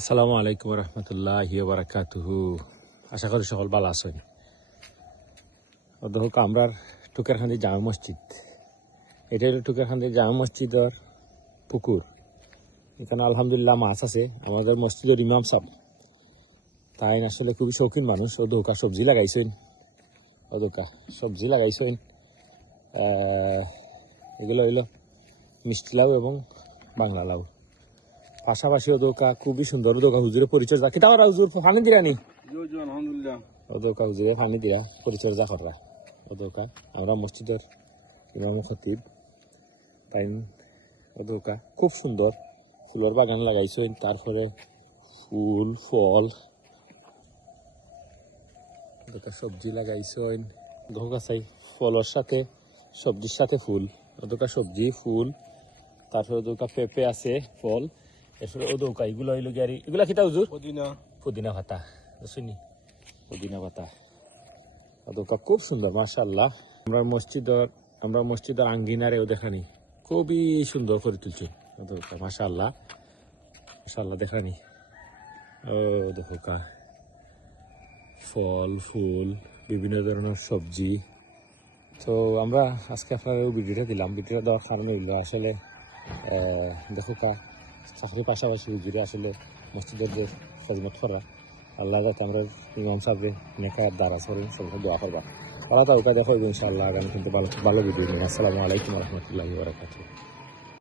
আসসালামু আলাইকুম রহমতুল্লাহি ওয়া বারাকাতুহু। আশা করি সকল ভালো আছেন। দেখো আমরার টুকারখান্দি জামা মসজিদ, এটা হলো টুকারখান্দি জামা মসজিদের পুকুর। এখানে আলহামদুলিল্লাহ মাছ আছে। আমাদের মসজিদের ইমাম সাহেব তাই আসলে খুবই শৌখিন মানুষ। ও দোকা সবজি লাগাইছেন, এগুলো হইল মিষ্টি লাউ এবং বাংলা লাউ। পাশাপাশি ওদোকা খুবই সুন্দর। ওদোকা হুজুরের পরিচর্যা কিতা করা, হুজুর পানি দিরা নি ওদোকা হুজুরে পানি দিরা পরিচর্যা করা। ওদোকা আমরা মসজিদের ইমাম খতিব তাই ওদোকা খুব সুন্দর ফুলের বাগান লাগাইছেন। তারপরে ফুল ফল ওদোকা সবজি লাগাইছেন। ওদোকা চাই ফলের সাথে সবজির সাথে ফুল। ওদোকা সবজি ফুল, তারপরে ওদোকা পেঁপে আছে ফল। এরপরে ওদৌকা এগুলো হইল গিয়ারি, এগুলা কিতা হুজুর? পুদিনা পাতা, শুনি পুদিনা পাতা। ওদৌকা খুব সুন্দর মাশাআল্লাহ। আমরা মসজিদের আঙ্গিনারেও দেখানি খুবই সুন্দর করে তুলছি ওদৌকা মাশাআল্লাহ দেখানি। ও দেখোকা ফল ফুল বিভিন্ন ধরনের সবজি। তো আমরা আজকে আপনার ভিডিওটা দিলাম। ভিডিওটা দেওয়ার কারণে হইল আসলে দেখোকা চাকরির পাশাপাশি হুজুরে আসলে মসজিদের যে খেদমত করা, আল্লাহ যাতে আমরা ইমাম সাহেব নেকার দ্বারা করেন সবাই দোয়া করবা। ওরা তো ওটা দেখো ইনশাআল্লাহ আগামী কিন্তু ভালো ভিডিও নিয়ে। আসসালামু আলাইকুম রহমতুল্লাহি ওয়া বারাকাতুহু।